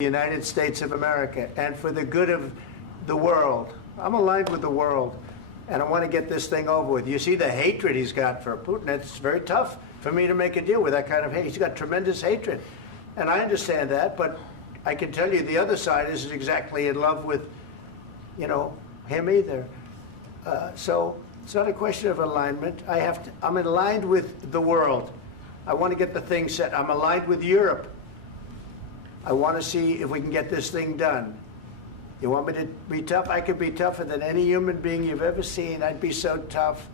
the United States of America and for the good of the world. I'm aligned with the world, and I want to get this thing over with. You see the hatred he's got for Putin. It's very tough for me to make a deal with that kind of hate. He's got tremendous hatred, and I understand that, but I can tell you the other side isn't exactly in love with, you know, him either. So it's not a question of alignment. I'm aligned with the world. I want to get the thing set. I'm aligned with Europe. I want to see if we can get this thing done. You want me to be tough? I could be tougher than any human being you've ever seen. I'd be so tough.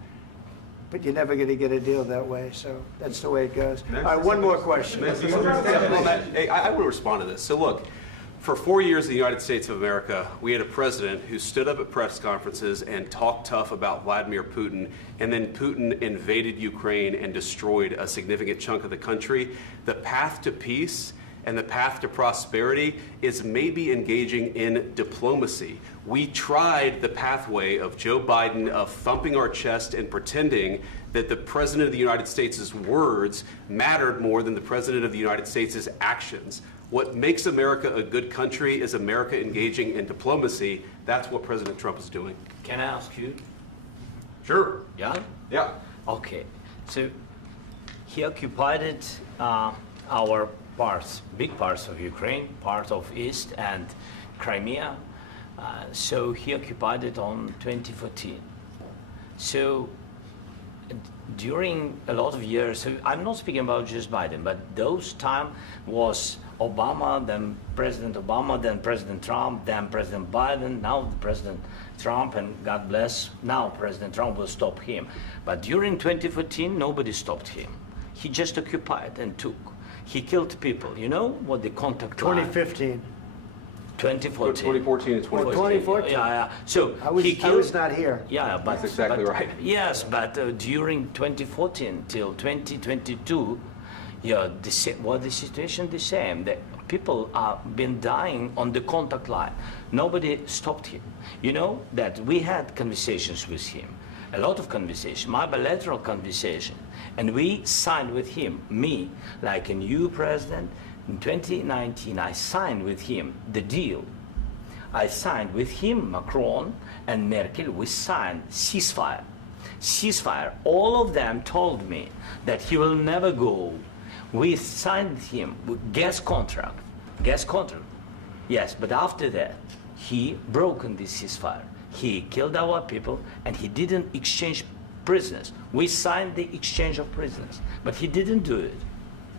But you're never going to get a deal that way. So that's the way it goes. All right, one more question. Hey, I will respond to this. So look, for 4 years in the United States of America, we had a president who stood up at press conferences and talked tough about Vladimir Putin, and then Putin invaded Ukraine and destroyed a significant chunk of the country. The path to peace and the path to prosperity is maybe engaging in diplomacy. We tried the pathway of Joe Biden of thumping our chest and pretending that the President of the United States' words mattered more than the President of the United States' actions. What makes America a good country is America engaging in diplomacy. That's what President Trump is doing. Can I ask you? Sure. Yeah? Yeah. Okay. So he occupied our parts, big parts of Ukraine, part of East and Crimea. So he occupied it on 2014. So during a lot of years, so I'm not speaking about just Biden, but those time was Obama, then President Obama, then President Trump, then President Biden, now President Trump, and God bless, now President Trump will stop him. But during 2014, nobody stopped him. He just occupied and took. He killed people. You know what the contact line? 2015. 2014. 2014 and 2015. 2014. Yeah. So I was not here. Yeah, but that's exactly right. Yes, but during 2014 till 2022, yeah, the situation the same. The people have been dying on the contact line. Nobody stopped him. You know that we had conversations with him, a lot of conversation, my bilateral conversation, and we signed with him, me, like a new president. In 2019, I signed with him the deal. I signed with him, Macron and Merkel, we signed ceasefire. Ceasefire. All of them told me that he will never go. We signed with him with gas contract. Gas contract. Yes, but after that, he broken this ceasefire. He killed our people and he didn't exchange prisoners. We signed the exchange of prisoners, but he didn't do it.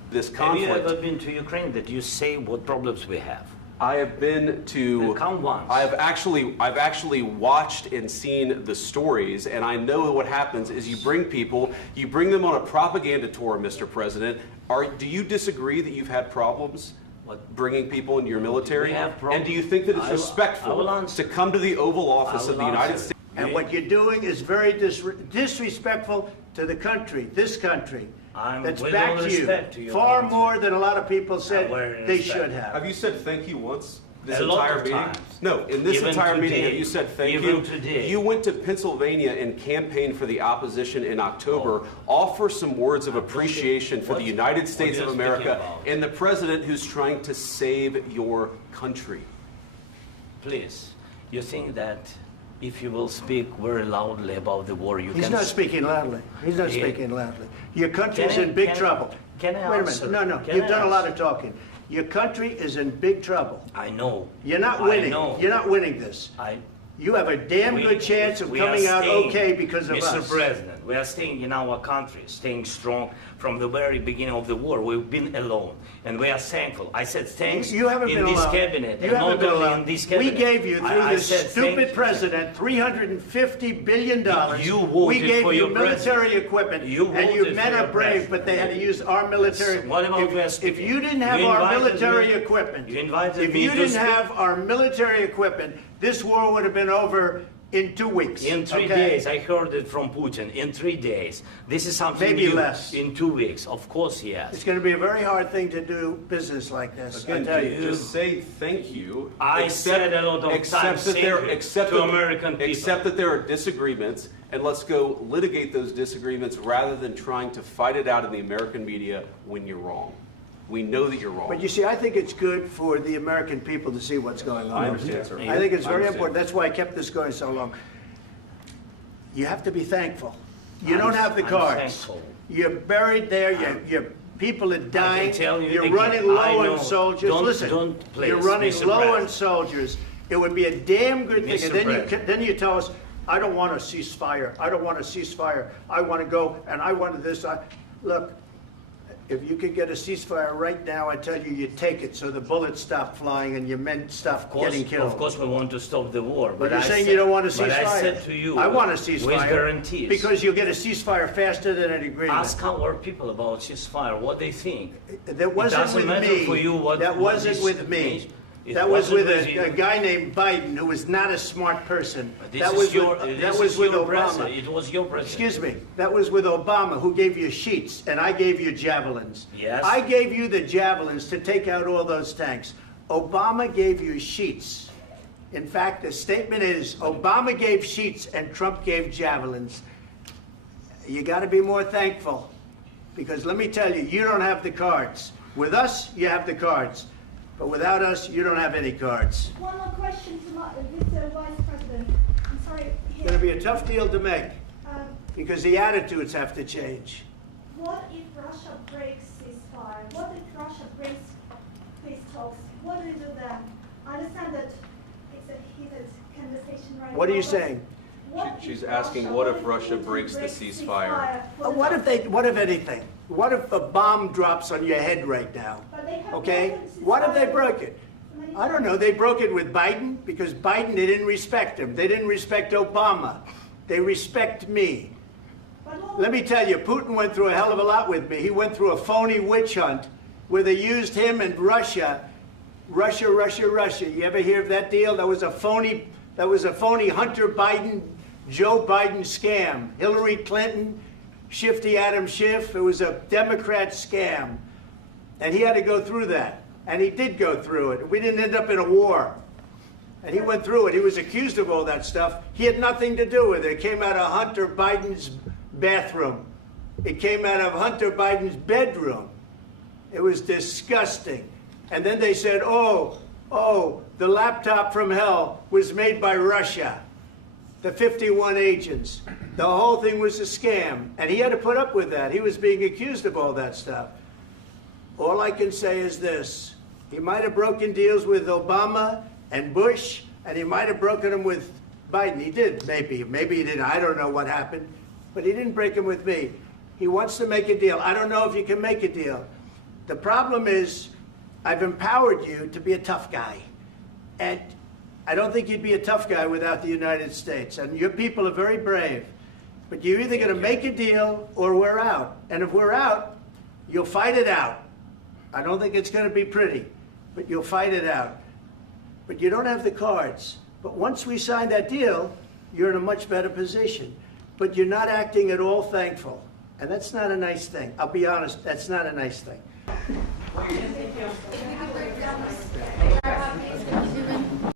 This conflict. Have you ever been to Ukraine that you say what problems we have? I have been to. Count once. I've actually watched and seen the stories, and I know what happens is you bring people, you bring them on a propaganda tour, Mr. President. Do you disagree that you've had problems bringing people into your military? And do you think that it's respectful to come to the Oval Office of the United States? And what you're doing is very disrespectful to the country, this country. That's back to you, far more than a lot of people said they should have. Have you said thank you once? This a entire lot of meeting? times. No, in this Even entire meeting, today. have you said thank Even you? today. You went to Pennsylvania and campaigned for the opposition in October. Offer some words of appreciation for the United States of America and the president who's trying to save your country. Please, you think that if you will speak very loudly about the war, you can... He's not speaking loudly. He's not speaking loudly. Your country's in big trouble. Can I Wait a answer? minute. No. You've done a lot of talking. Your country is in big trouble. I know. You're not winning. I know. You're not winning this. You have a damn good chance of coming out okay because of us. Mr. President, we are staying in our country, staying strong from the very beginning of the war. We've been alone, and we are thankful. I said thanks you haven't in been this alone. cabinet. You haven't been alone. In this cabinet. We gave you, through this stupid president, $350 billion. You voted we gave for you your military equipment, and your men are brave, but they had to use our military. What about if you didn't have our military equipment, if you didn't have our military equipment, this war would have been over in 2 weeks. In 3 days. I heard it from Putin. In 3 days. This is something maybe new. Less. In 2 weeks. Of course, yes. It's going to be a very hard thing to do business like this. Again, I tell you. just say thank you. I said a lot of times to American people. Accept that there are disagreements, and let's go litigate those disagreements rather than trying to fight it out in the American media when you're wrong. We know that you're wrong. But you see, I think it's good for the American people to see what's going on. I understand, sir. I think it's I very understand. important. That's why I kept this going so long. You have to be thankful. You I'm- don't have the I'm cards. thankful. You're buried there. Your people are dying. tell you You're again, running I low know. on soldiers. Don't- Listen, don't please, you're running Mr. low on President. soldiers. It would be a damn good thing. Mr. And then President. you tell us, I don't want a ceasefire. I don't want a ceasefire. I want to go and I want this. Look, if you could get a ceasefire right now, I tell you, you take it so the bullets stop flying and your men stop getting killed. Of course, we want to stop the war. But you're I saying said- you don't want a ceasefire. But I said to you, I want a ceasefire. with guarantees. Because you'll get a ceasefire faster than an agreement. Ask our people about ceasefire, what they think. That wasn't doesn't with matter me. for you what- That what wasn't this with me. means. It That was wasn't with with you. a guy named Biden who was not a smart person. But this That is was your, with, this that was is with your Obama. president. It was your president. Excuse me. That was with Obama, who gave you sheets, and I gave you javelins. Yes. I gave you the javelins to take out all those tanks. Obama gave you sheets. In fact, the statement is Obama gave sheets and Trump gave javelins. You got to be more thankful, because let me tell you, you don't have the cards. With us, you have the cards. But without us, you don't have any cards. One more question to Mr. Vice President. I'm sorry. It's going to be a tough deal to make, Um, because the attitudes have to change. what if Russia breaks ceasefire? What if Russia breaks peace talks? What do you do then? I understand that it's a heated conversation right now. What are you but saying? what She's if asking, what if Putin Russia breaks the breaks ceasefire? What if anything? What if a bomb drops on your head right now? But they have Okay? broken What if they ceasefire broke it? many I don't times. know. They broke it with Biden because Biden, they didn't respect him. They didn't respect Obama. They respect me. But what- Let me tell you, Putin went through a hell of a lot with me. He went through a phony witch hunt where they used him and Russia. Russia. You ever hear of that deal? That was a phony Hunter Biden, Joe Biden scam. Hillary Clinton, Shifty Adam Schiff. It was a Democrat scam. And he had to go through that. And he did go through it. We didn't end up in a war. And he went through it. He was accused of all that stuff. He had nothing to do with it. It came out of Hunter Biden's bathroom. It came out of Hunter Biden's bedroom. It was disgusting. And then they said, oh, the laptop from hell was made by Russia. The 51 agents. The whole thing was a scam. And he had to put up with that. He was being accused of all that stuff. All I can say is this. He might have broken deals with Obama and Bush, and he might have broken them with Biden. He did, maybe. Maybe he didn't. I don't know what happened. But he didn't break them with me. He wants to make a deal. I don't know if you can make a deal. The problem is, I've empowered you to be a tough guy. And I don't think you'd be a tough guy without the United States. And your people are very brave. But you're either going to make a deal or we're out. And if we're out, you'll fight it out. I don't think it's going to be pretty, but you'll fight it out. But you don't have the cards. But once we sign that deal, you're in a much better position. But you're not acting at all thankful. And that's not a nice thing. I'll be honest, that's not a nice thing.